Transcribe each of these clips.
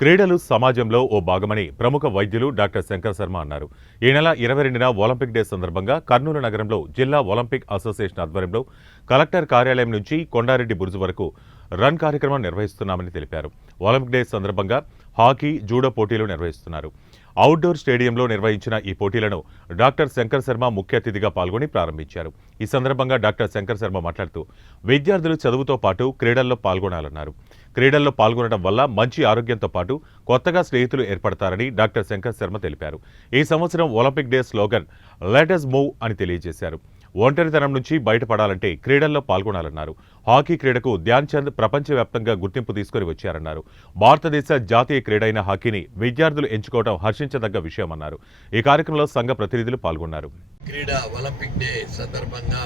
క్రీడలు సమాజంలో ఓ భాగమని ప్రముఖ వైద్యులు డాక్టర్ శంకర్ శర్మ అన్నారు. ఈ నెల 22న ఒలింపిక్ డే సందర్భంగా కర్నూలు నగరంలో జిల్లా ఒలింపిక్ అసోసియేషన్ ఆధ్వర్యంలో కలెక్టర్ కార్యాలయం నుంచి కొండారెడ్డి బురుజు వరకు రన్ కార్యక్రమం నిర్వహిస్తున్నామని తెలిపారు. ఒలింపిక్ డే సందర్భంగా హాకీ, జూడో పోటీలు నిర్వహిస్తున్నారు. అవుట్డోర్ స్టేడియంలో నిర్వహించిన ఈ పోటీలను డాక్టర్ శంకర్ శర్మ ముఖ్య అతిథిగా పాల్గొని ప్రారంభించారు. ఈ సందర్భంగా డాక్టర్ శంకర్ శర్మ మాట్లాడుతూ విద్యార్థులు చదువుతో పాటు క్రీడల్లో పాల్గొనాలన్నారు. క్రీడల్లో పాల్గొనడం వల్ల మంచి ఆరోగ్యంతో పాటు కొత్తగా స్నేహితులు ఏర్పడతారని డాక్టర్ శంకర్ శర్మ తెలిపారు. ఈ సంవత్సరం Olympic day slogan let us move అని తెలియజేశారు. ఒంటరితనం నుంచి బయటపడాలంటే క్రీడల్లో పాల్గొనాలన్నారు. హాకీ క్రీడకు ధ్యాన్ చంద్ ప్రపంచవ్యాప్తంగా గుర్తింపు తీసుకుని వచ్చారన్నారు. భారతదేశ జాతీయ క్రీడ అయిన హాకీని విద్యార్థులు ఎంచుకోవడం హర్షించదగ్గ విషయమన్నారు. ఈ కార్యక్రమంలో సంఘ ప్రతినిధులు పాల్గొన్నారు. క్రీడా ఒలింపిక్ డే సందర్భంగా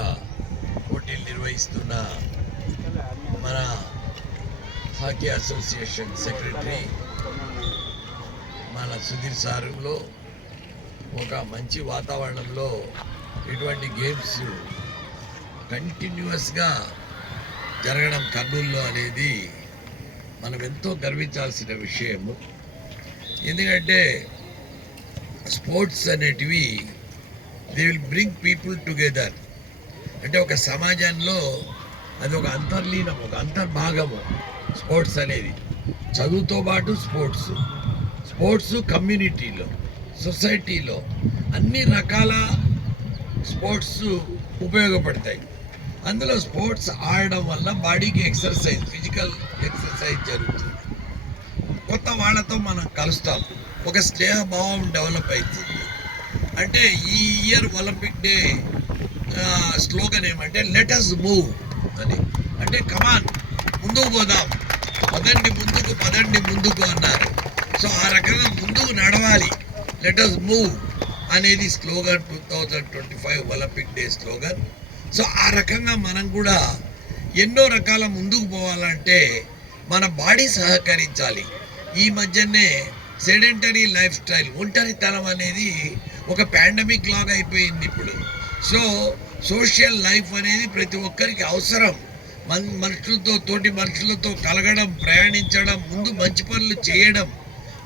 పోటీలు నిర్వహిస్తున్న మన హాకీ అసోసియేషన్ సెక్రటరీ మన సుధీర్ సారులో ఒక మంచి వాతావరణంలో ఇటువంటి గేమ్స్ కంటిన్యూస్గా జరగడం కర్నూలులో అనేది మనం ఎంతో గర్వించాల్సిన విషయము. ఎందుకంటే స్పోర్ట్స్ అనేటివి they will bring people together. అంటే ఒక సమాజంలో అది ఒక అంతర్లీనం, ఒక అంతర్భాగము స్పోర్ట్స్ అనేది. చదువుతో పాటు స్పోర్ట్స్ కమ్యూనిటీలో, సొసైటీలో అన్ని రకాల స్పోర్ట్స్ ఉపయోగపడతాయి. అందులో స్పోర్ట్స్ ఆడడం వల్ల బాడీకి ఎక్సర్సైజ్, ఫిజికల్ ఎక్సర్సైజ్ జరుగుతుంది. కొత్త వాళ్ళతో మనం కలుస్తాం, ఒక స్నేహభావం డెవలప్ అవుతుంది. అంటే ఈ ఇయర్ ఒలింపిక్ డే స్లోగన్ ఏమంటే లెట్ us మూవ్ అని. అంటే కమాన్, ముందుకు పోదాం, పదండి ముందుకు అన్నారు. సో ఆ రకంగా ముందుకు నడవాలి, లెట్ us మూవ్ అనేది slogan 2025 Olympic day slogan. So ఆ రకంగా మనం కూడా ఎన్నో రకాల ముందుకు పోవాలంటే మన బాడీ సహకరించాలి. ఈ మధ్యనే సెడెంటరీ లైఫ్ స్టైల్, ఒంటరితనం అనేది ఒక పాండమిక్ లాగా అయిపోయింది ఇప్పుడు. సో సోషల్ లైఫ్ అనేది ప్రతి ఒక్కరికి అవసరం. తోటి మనుషులతో కలగడం, ప్రయాణించడం, ముందు మంచి పనులు చేయడం,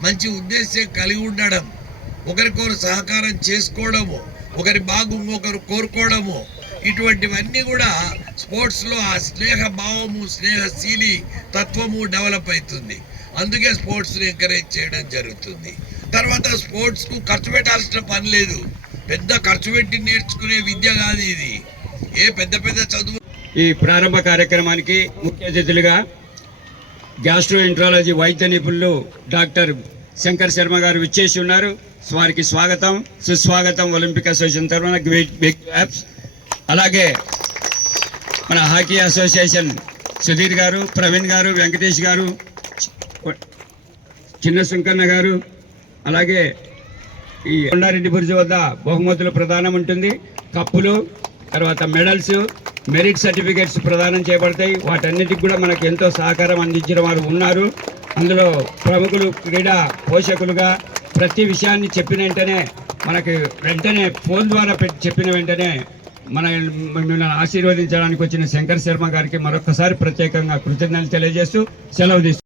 మంచి ఉద్దేశం కలిగి ఉండడం, ఒకరికొకరు సహకారం చేసుకోవడము, ఒకరి బాగు ఇంకొకరు కోరుకోవడము, ఇటువంటివన్నీ కూడా స్పోర్ట్స్లో ఆ స్నేహ భావము, స్నేహశీలి తత్వము డెవలప్ అవుతుంది. అందుకే స్పోర్ట్స్ని ఎంకరేజ్ చేయడం జరుగుతుంది. తర్వాత స్పోర్ట్స్కు ఖర్చు పెట్టాల్సిన పని లేదు. పెద్ద ఖర్చు పెట్టి నేర్చుకునే విద్య కాదు ఇది. పెద్ద చదువు. ఈ ప్రారంభ కార్యక్రమానికి ముఖ్య అతిథులుగా గ్యాస్ట్రోఎంట్రాలజీ వైద్య నిపుణులు డాక్టర్ శంకర్ శర్మ గారు విచ్చేసి ఉన్నారు. వారికి స్వాగతం, సుస్వాగతం. ఒలింపిక్ అసోసియేషన్ తరఫున బిగ్ క్లాప్స్. అలాగే మన హాకీ అసోసియేషన్ సుధీర్ గారు, ప్రవీణ్ గారు, వెంకటేష్ గారు, చిన్న సుంకన్న గారు, అలాగే ఈ కొండారెడ్డి బుర్జు వద్ద బహుమతులు ప్రదానం ఉంటుంది. కప్పులు, తర్వాత మెడల్స్, మెరిట్ సర్టిఫికేట్స్ ప్రదానం చేయబడతాయి. వాటన్నిటికి కూడా మనకు ఎంతో సహకారం అందించిన వారు ఉన్నారు. అందులో ప్రముఖులు, క్రీడా పోషకులుగా ప్రతి విషయాన్ని చెప్పిన వెంటనే ఫోన్ ద్వారా చెప్పిన వెంటనే మిమ్మల్ని ఆశీర్వదించడానికి వచ్చిన శంకర్ శర్మ గారికి మరొకసారి ప్రత్యేకంగా కృతజ్ఞతలు తెలియజేస్తూ సెలవు తీసుకుంటాం.